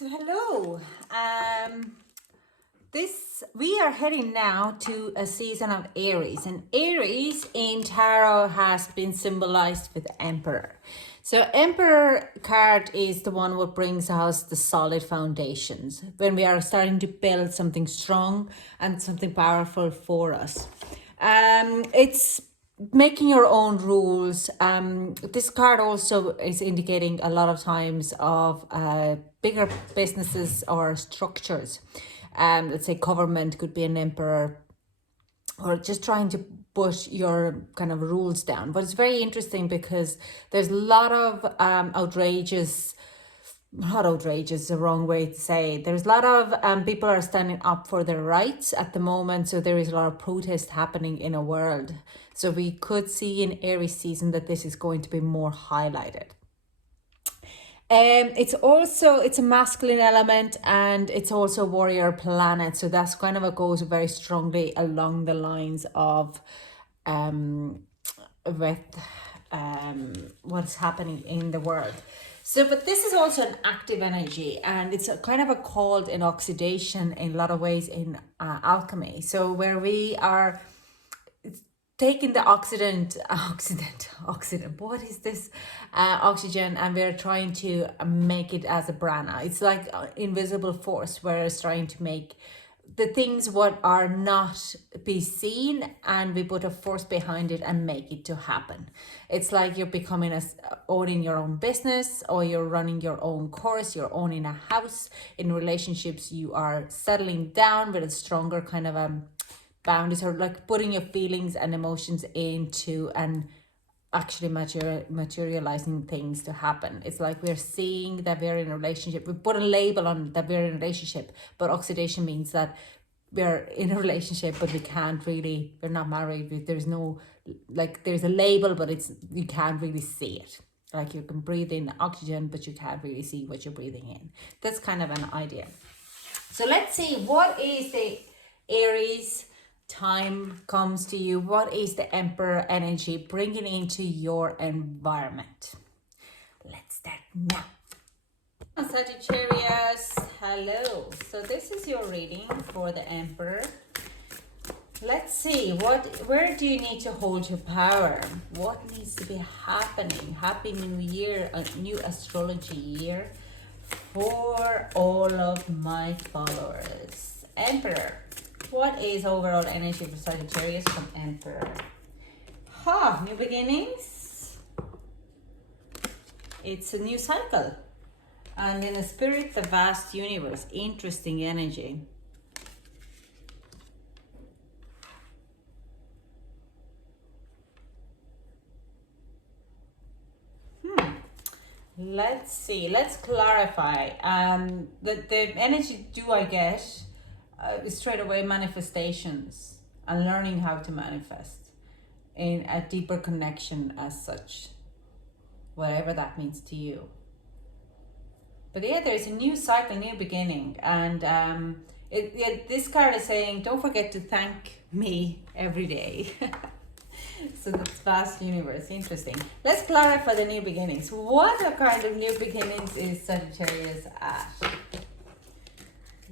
So hello, this we are heading now to a season of Aries, and Aries in tarot has been symbolized with the Emperor. So Emperor card is the one what brings us the solid foundations when we are starting to build something strong and something powerful for us. It's making your own rules. This card also is indicating a lot of times of bigger businesses or structures. Let's say government could be an emperor, or just trying to push your kind of rules down. But it's very interesting because there's a lot of not outrageous is the wrong way to say. There's a lot of people are standing up for their rights at the moment. So there is a lot of protest happening in a world. So we could see in Aries season that this is going to be more highlighted. It's a masculine element, and it's also a warrior planet. So that's kind of goes very strongly along the lines of what's happening in the world. So, but this is also an active energy, and it's a kind of a called in oxidation in a lot of ways in alchemy. So where we are taking the oxidant, what is this? Oxygen, and we're trying to make it as a prana. It's like invisible force, where it's trying to make the things what are not be seen, and we put a force behind it and make it to happen. It's like you're becoming owning your own business, or you're running your own course, you're owning a house. In relationships, you are settling down with a stronger kind of boundaries, or like putting your feelings and emotions into and actually materializing things to happen. It's like we're seeing that we're in a relationship. We put a label on that we're in a relationship, but oxidation means that we're in a relationship, but we're not married. There's no, like, there's a label, but you can't really see it. Like, you can breathe in oxygen, but you can't really see what you're breathing in. That's kind of an idea. So let's see, what is the Aries time comes to you? What is the Emperor energy bringing into your environment? Let's start now. Sagittarius, hello. So this is your reading for the Emperor. Let's see, where do you need to hold your power? What needs to be happening? Happy New Year, a new astrology year for all of my followers. Emperor. What is overall energy for Sagittarius from Emperor? New beginnings. It's a new cycle. And in the spirit, the vast universe. Interesting energy. Let's see. Let's clarify. The energy I get straight away manifestations and learning how to manifest in a deeper connection as such, whatever that means to you. But yeah, there's a new cycle, new beginning, and this card is saying don't forget to thank me every day. So that's vast universe. Interesting. Let's clarify the new beginnings. What kind of new beginnings is Sagittarius at?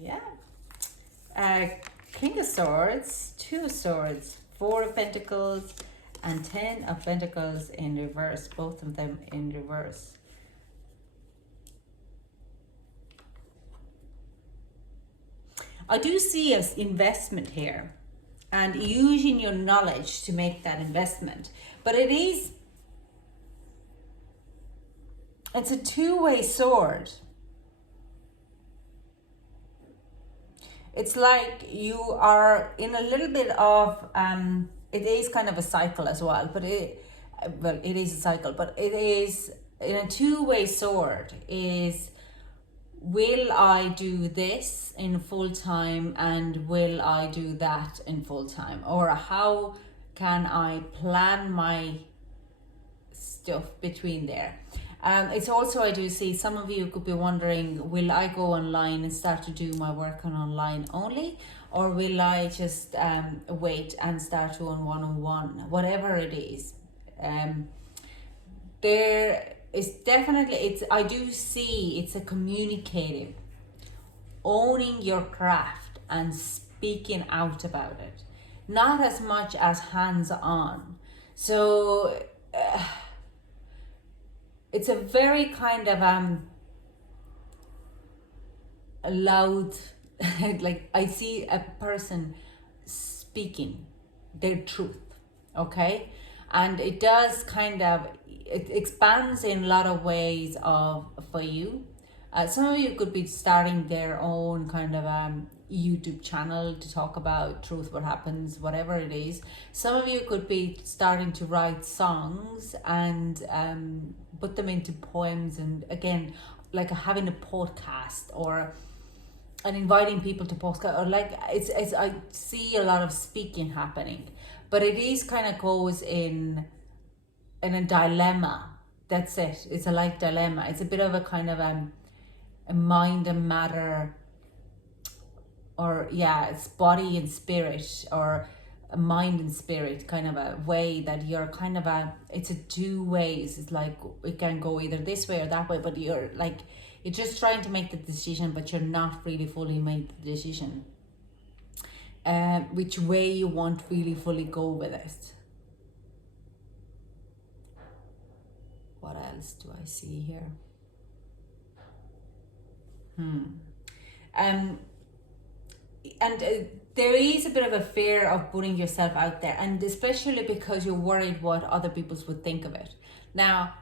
Yeah. King of Swords, Two of Swords, Four of Pentacles, and Ten of Pentacles in reverse. Both of them in reverse. I do see an investment here, and using your knowledge to make that investment. But it's a two-way sword. It's like you are in a little bit of, it is kind of a cycle as well, but it is a cycle, but it is in a two-way sword is, will I do this in full time, and will I do that in full time? Or how can I plan my stuff between there? It's also, I do see some of you could be wondering, will I go online and start to do my work on online only? Or will I just wait and start doing one-on-one? Whatever it is. There is definitely, I do see it's a communicative owning your craft and speaking out about it, not as much as hands-on. So it's a very kind of a loud like I see a person speaking their truth, okay, and it does kind of, it expands in a lot of ways of for you. Some of you could be starting their own kind of YouTube channel to talk about truth, what happens, whatever it is. Some of you could be starting to write songs and put them into poems, and again, like having a podcast or and inviting people to podcast, or like it's I see a lot of speaking happening, but it is kind of goes in a dilemma. That's it. It's a like dilemma. It's a bit of a kind of a mind and matter, or yeah, it's body and spirit, or a mind and spirit kind of a way that you're kind of it's a two ways. It's like it can go either this way or that way, but you're like, you're just trying to make the decision, but you're not really fully made the decision. Which way you want really fully go with it. What else do I see here? And there is a bit of a fear of putting yourself out there, and especially because you're worried what other people would think of it. Now,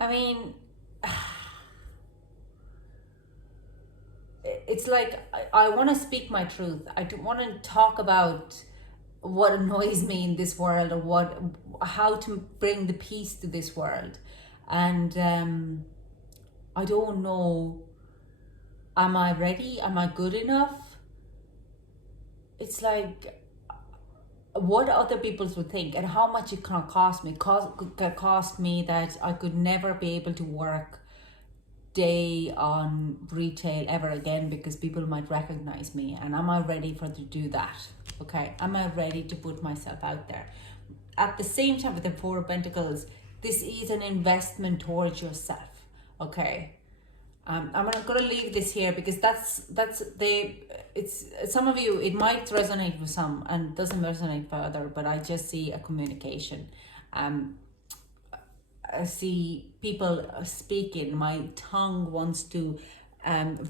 I mean, it's like I want to speak my truth. I don't want to talk about what annoys me in this world, or how to bring the peace to this world. And I don't know, am I ready? Am I good enough? It's like what other people would think, and how much it can cost me. Cost me that I could never be able to work day on retail ever again, because people might recognize me. And am I ready to do that? Okay, am I ready to put myself out there? At the same time, with the Four of Pentacles, this is an investment towards yourself. Okay, I'm not gonna leave this here, because it's some of you, it might resonate with some and doesn't resonate for other, but I just see a communication. I see people speaking, my tongue wants to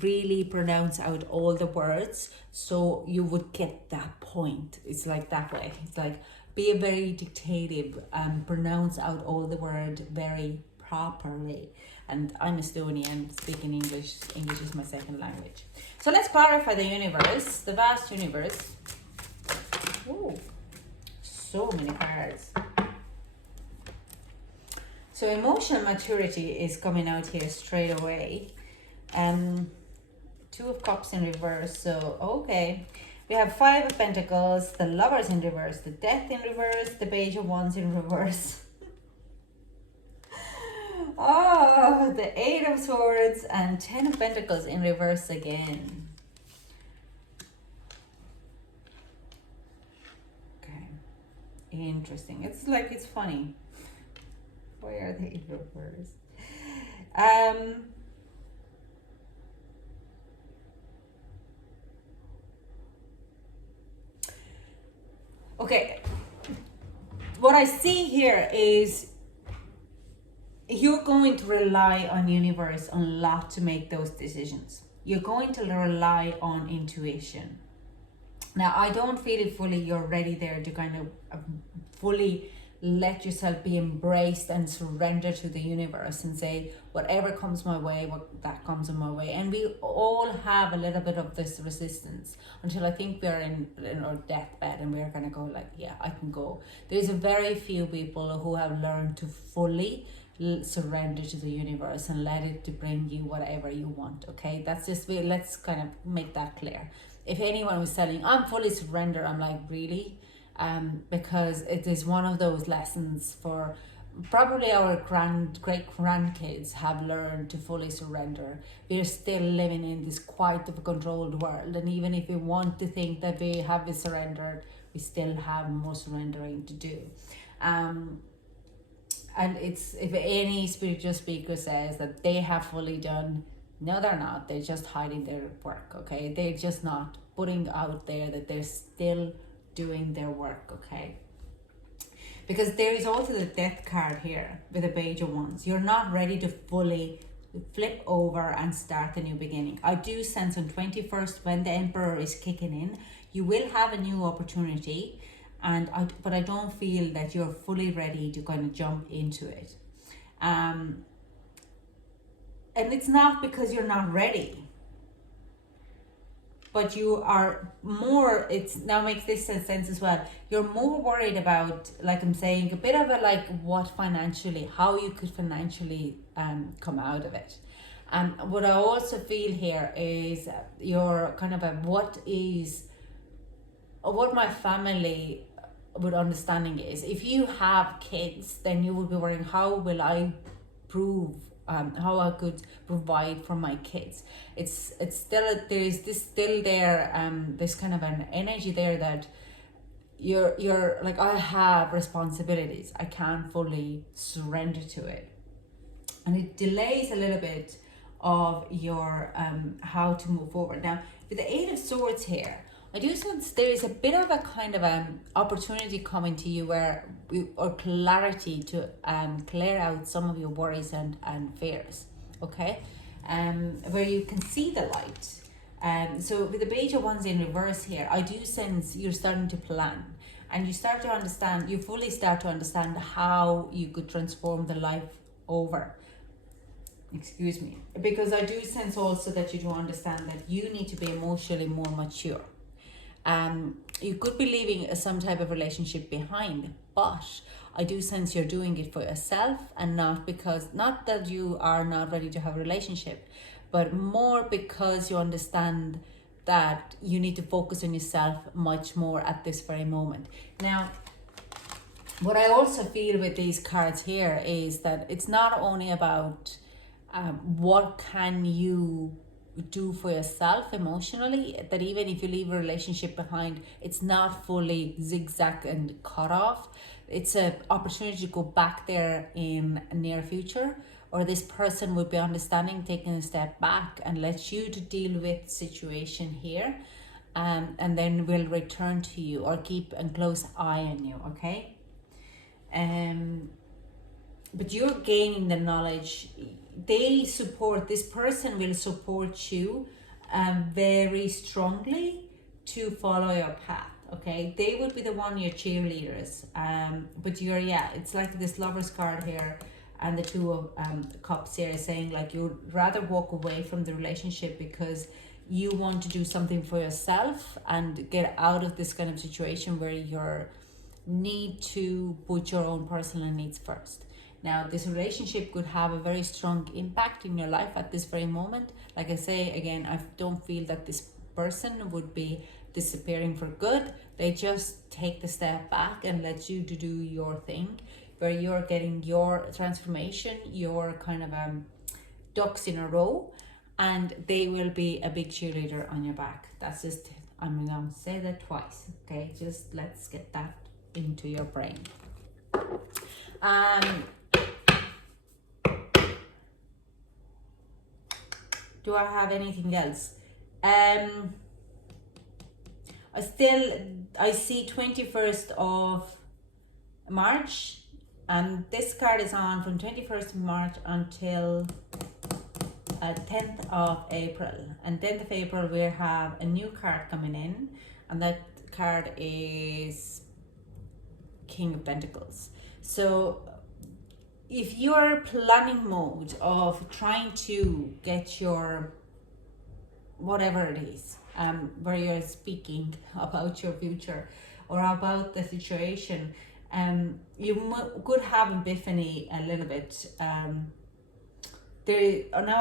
really pronounce out all the words, so you would get that point. It's like that way. It's like, be a very dictative, pronounce out all the word very properly. And I'm Estonian, speaking English. English is my second language. So let's clarify the universe, the vast universe. Ooh, so many cards. So emotional maturity is coming out here straight away. Two of Cups in reverse. So okay, we have Five of Pentacles, the Lovers in reverse, the Death in reverse, the Page of Wands in reverse. Oh, the Eight of Swords and Ten of Pentacles in reverse again. Okay, interesting. It's like, it's funny. Why are they in reverse? Okay, what I see here is you're going to rely on universe a lot to make those decisions. You're going to rely on intuition. Now, I don't feel fully you're ready there to kind of fully let yourself be embraced and surrender to the universe and say, whatever comes my way, that comes in my way. And we all have a little bit of this resistance until I think we're in our deathbed and we're gonna go like, yeah, I can go. There's a very few people who have learned to fully surrender to the universe and let it to bring you whatever you want. Okay, that's just, let's kind of make that clear. If anyone was telling, I'm fully surrender, I'm like, really? Because it is one of those lessons for probably our great grandkids have learned to fully surrender. We're still living in this quite of a controlled world, and even if we want to think that we have surrendered, we still have more surrendering to do. And it's, if any spiritual speaker says that they have fully done, No, they're not. They're just hiding their work, okay? They're just not putting out there that they're still doing their work, okay? Because there is also the death card here with the page of wands. You're not ready to fully flip over and start a new beginning. I do sense on 21st, when the Emperor is kicking in, you will have a new opportunity, but I don't feel that you're fully ready to kind of jump into it. And it's not because you're not ready, but you are more, it's now makes this sense as well. You're more worried about, like I'm saying, a bit of a like what financially, how you could financially come out of it. What I also feel here is you're kind of a what my family would understanding is. If you have kids, then you would be worrying, how will I prove how I could provide for my kids. It's still, there's this still there, this kind of an energy there that you're like, I have responsibilities, I can't fully surrender to it, and it delays a little bit of your how to move forward. Now with the Eight of Swords here, I do sense there is a bit of a kind of opportunity coming to you or clarity to clear out some of your worries and fears, okay? Where you can see the light. So with the Page of Wands in reverse here, I do sense you're starting to plan, and you start to understand, you fully start to understand how you could transform the life over. Excuse me. Because I do sense also that you do understand that you need to be emotionally more mature. You could be leaving some type of relationship behind, but I do sense you're doing it for yourself, and not that you are not ready to have a relationship, but more because you understand that you need to focus on yourself much more at this very moment. Now, what I also feel with these cards here is that it's not only about what can you do for yourself emotionally, that even if you leave a relationship behind, it's not fully zigzag and cut off. It's an opportunity to go back there in near future, or this person would be understanding, taking a step back and let you to deal with situation here, and then will return to you or keep a close eye on you, okay? But you're gaining the knowledge. This person will support you very strongly to follow your path, okay? They would be the one, your cheerleaders, but it's like this Lover's card here, and the Two of Cups here is saying like you'd rather walk away from the relationship because you want to do something for yourself and get out of this kind of situation where you need to put your own personal needs first. Now, this relationship could have a very strong impact in your life at this very moment. Like I say, again, I don't feel that this person would be disappearing for good. They just take the step back and let you to do your thing, where you're getting your transformation, your kind of ducks in a row, and they will be a big cheerleader on your back. That's just, I'm going to say that twice, okay? Just let's get that into your brain. Do I have anything else? I see 21st of March, and this card is on from 21st of March until 10th of April. And 10th of April we have a new card coming in, and that card is King of Pentacles. So if you're planning mode of trying to get your whatever it is, where you're speaking about your future or about the situation, you could have epiphany a little bit. Now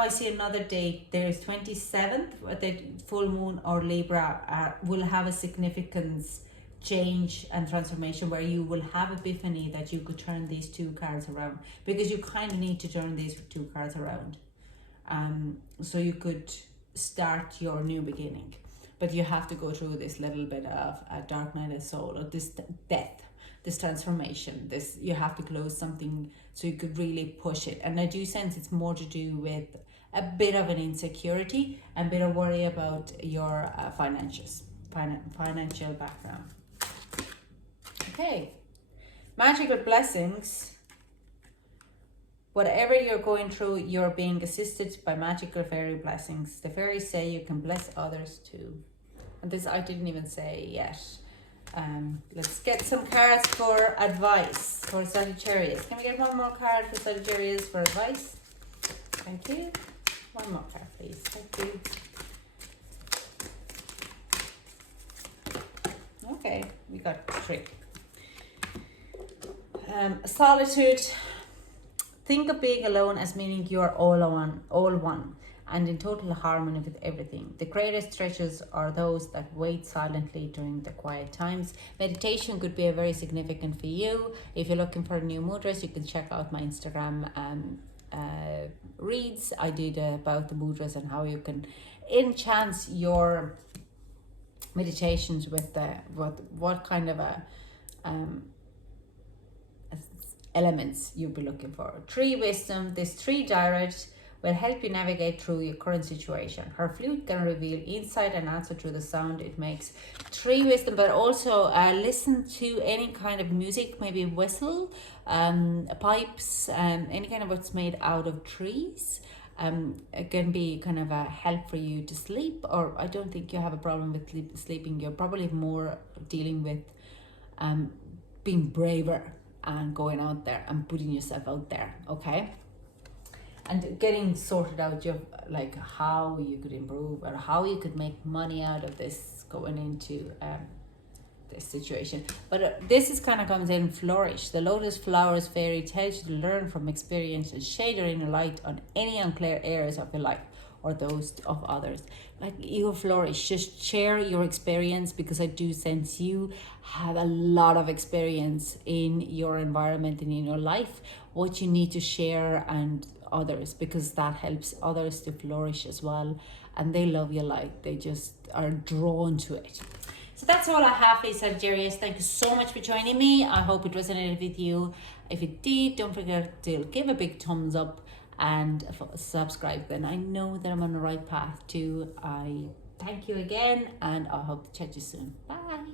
I see another date. There is 27th, the full moon or Libra will have a significance change and transformation, where you will have epiphany that you could turn these two cards around, because you kind of need to turn these two cards around, so you could start your new beginning. But you have to go through this little bit of a dark night of soul, or this death, this transformation, you have to close something so you could really push it. And I do sense it's more to do with a bit of an insecurity and a bit of worry about your financial background. Okay, magical blessings. Whatever you're going through, you're being assisted by magical fairy blessings. The fairies say you can bless others too. And this I didn't even say yet. Let's get some cards for advice for Sagittarius. Can we get one more card for Sagittarius for advice? Thank you. One more card, please. Thank you. Okay, we got 3. Solitude. Think of being alone as meaning you are all one, and in total harmony with everything. The greatest treasures are those that wait silently during the quiet times. Meditation could be very significant for you. If you're looking for new mudras, you can check out my Instagram reads. I did about the mudras and how you can enhance your meditations with what kind of elements you'll be looking for. 3 wisdom. This 3 direct will help you navigate through your current situation. Her flute can reveal insight and answer through the sound it makes. 3 wisdom, but also listen to any kind of music, maybe whistle, pipes, any kind of what's made out of trees. It can be kind of a help for you to sleep, or I don't think you have a problem with sleeping. You're probably more dealing with being braver and going out there and putting yourself out there, okay? And getting sorted out your like how you could improve or how you could make money out of this going into this situation. But this is kind of comes in flourish. The lotus flowers fairy tells you to learn from experience and shade your inner light on any unclear areas of your life or those of others. Like you will flourish. Just share your experience, because I do sense you have a lot of experience in your environment and in your life. What you need to share and others, because that helps others to flourish as well, and they love your light. They just are drawn to it. So that's all I have for you, Sagittarius. Thank you so much for joining me. I hope it resonated with you. If it did, don't forget to give a big thumbs up and subscribe. Then I know that I'm on the right path too. I thank you again, and I hope to chat to you soon. Bye.